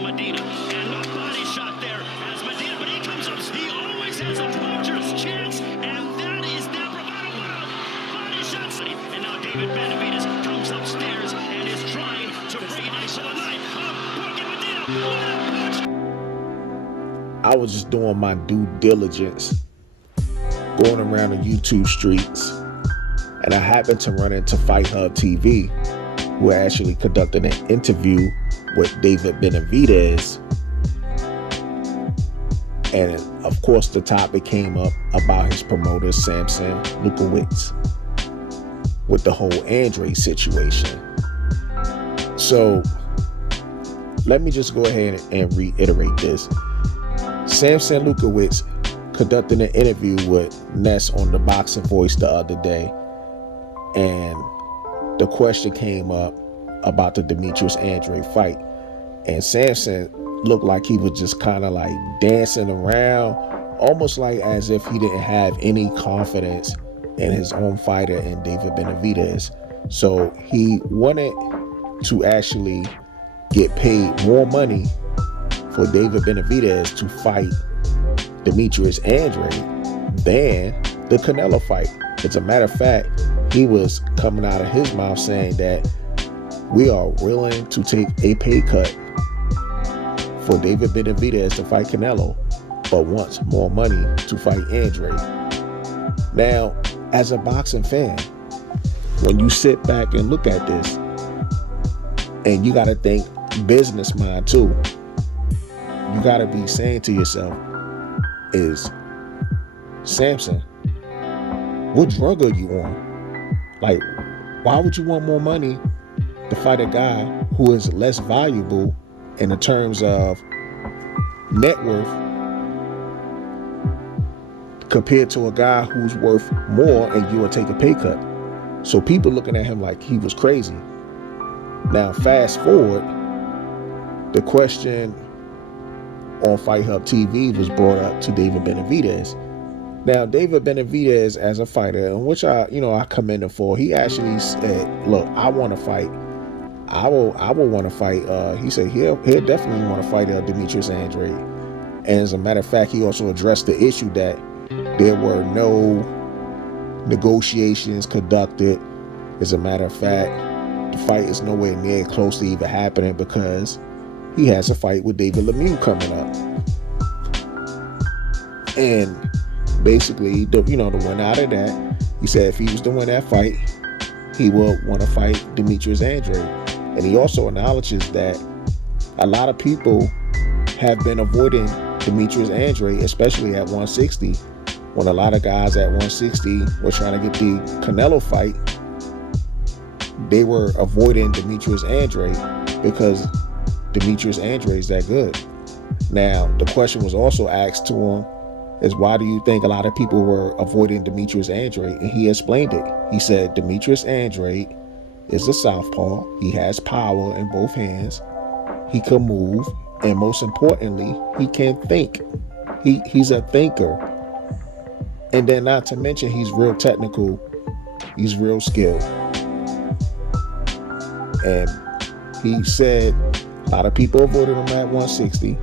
Medina. And no body shot there as Medina, but he comes up. He always has a poacher's chance, and that is now provided. Body shots. And now David Benavidez comes upstairs and is trying to bring it ice to the night. Medina. What a punch! I was just doing my due diligence, going around the YouTube streets, and I happened to run into Fight Hub TV, who actually conducted an interview with David Benavidez. And of course, the topic came up about his promoter, Samson Lukowicz, with the whole Andrade situation. So let me just go ahead and reiterate this. Samson Lukowicz conducted an interview with Ness on the Boxing Voice the other day, and the question came up about the Demetrius Andrade fight, and Samson looked like he was just kind of like dancing around, almost like as if he didn't have any confidence in his own fighter, in David Benavidez. So he wanted to actually get paid more money for David Benavidez to fight Demetrius Andrade than the Canelo fight. As a matter of fact, he was coming out of his mouth saying that we are willing to take a pay cut for David Benavidez to fight Canelo, but wants more money to fight Andrade. Now, as a boxing fan, when you sit back and look at this, and you got to think business mind too, you got to be saying to yourself, is Samson, what drug are you on? Like, why would you want more money to fight a guy who is less valuable in the terms of net worth compared to a guy who's worth more, and you will take a pay cut? So people looking at him like he was crazy. Now, fast forward, the question on Fight Hub TV was brought up to David Benavidez. Now, David Benavidez, as a fighter, and which I commend him for, he actually said, "Look, I want to fight. I will want to fight." He said he'll definitely want to fight Demetrius Andrade. And as a matter of fact, he also addressed the issue that there were no negotiations conducted. As a matter of fact, the fight is nowhere near close to even happening because he has a fight with David Lemieux coming up. And basically, the winner out of that, he said if he was to win that fight, he would want to fight Demetrius Andrade. And he also acknowledges that a lot of people have been avoiding Demetrius Andrade, especially at 160. When a lot of guys at 160 were trying to get the Canelo fight, they were avoiding Demetrius Andrade because Demetrius Andrade is that good. Now, the question was also asked to him is, why do you think a lot of people were avoiding Demetrius Andrade? And he explained it. He said Demetrius Andrade is a southpaw. He has power in both hands. He can move, and most importantly, he can think. He's a thinker. And then, not to mention, he's real technical. He's real skilled. And he said a lot of people avoided him at 160,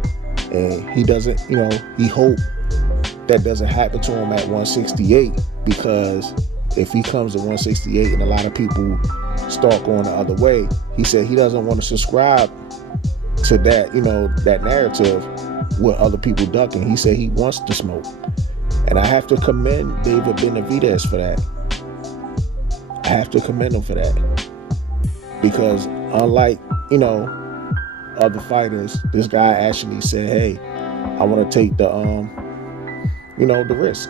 and he doesn't, he hoped that doesn't happen to him at 168, because if he comes to 168 and a lot of people start going the other way, he said he doesn't want to subscribe to that, that narrative with other people ducking. He said he wants to smoke. And I have to commend David Benavidez for that. I have to commend him for that. Because unlike, other fighters, this guy actually said, hey, I want to take the risk.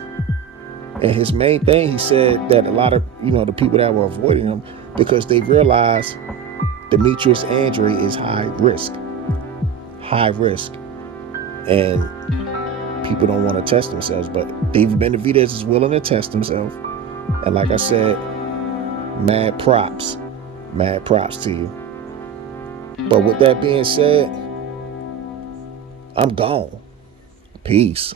And his main thing, he said that a lot of, the people that were avoiding him, because they realized Demetrius Andrade is high risk. And people don't want to test themselves, but David Benavidez is willing to test himself. And like I said, mad props to you. But with that being said, I'm gone. Peace.